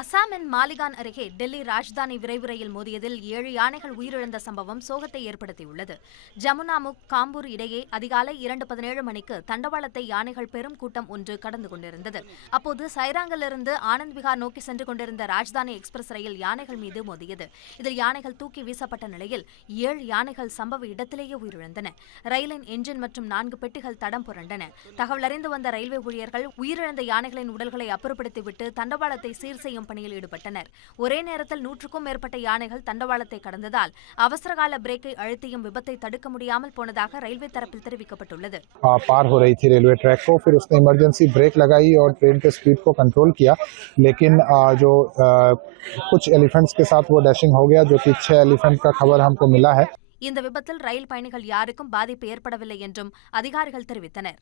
அசாமின் மாலிகான் அருகே டெல்லி ராஜ்தானி விரைவு ரயில் மோதியதில் 7 யானைகள் உயிரிழந்த சம்பவம் சோகத்தை ஏற்படுத்தியுள்ளது. ஜமுனாமுக் காம்பூர் இடையே அதிகாலை 2:17 மணிக்கு தண்டவாளத்தை யானைகள் பெரும் கூட்டம் ஒன்று கடந்து கொண்டிருந்தது. அப்போது சைராங்கிலிருந்து ஆனந்த் விஹார் நோக்கி சென்று கொண்டிருந்த ராஜ்தானி எக்ஸ்பிரஸ் ரயில் யானைகள் மீது மோதியது. இதில் யானைகள் தூக்கி வீசப்பட்ட நிலையில் 7 யானைகள் சம்பவ இடத்திலேயே உயிரிழந்தன. ரயிலின் எஞ்சின் மற்றும் 4 பெட்டிகள் தடம் புரண்டன. தகவல் அறிந்து வந்த ரயில்வே ஊழியர்கள் உயிரிழந்த யானைகளின் உடல்களை அப்புறப்படுத்திவிட்டு தண்டவாளத்தை சீர் செய்யும் பணியில் ஈடுபட்டனர். ஒரே நேரத்தில் 100க்கும் மேற்பட்ட யானைகள் தண்டவாளத்தை கடந்ததால் அவசரகால பிரேக்கை அழுத்தியும் விபத்தை தடுக்க முடியாமல் போனதாக ரயில்வே தரப்பில் தெரிவிக்கப்பட்டுள்ளது. पार हो रही थी रेलवे ट्रैक को, फिर उसने इमरजेंसी ब्रेक लगाई और ट्रेन के स्पीड को कंट्रोल किया, लेकिन जो कुछ एलिफेंट्स के साथ वो डैशिंग हो गया, जो कि 6 एलिफेंट का खबर हमको मिला है. இந்த விபத்தில் ரயில் பயணிகள் யாருக்கும் பாதிப்பு ஏற்படவில்லை என்றும் அதிகாரிகள் தெரிவித்தனர்.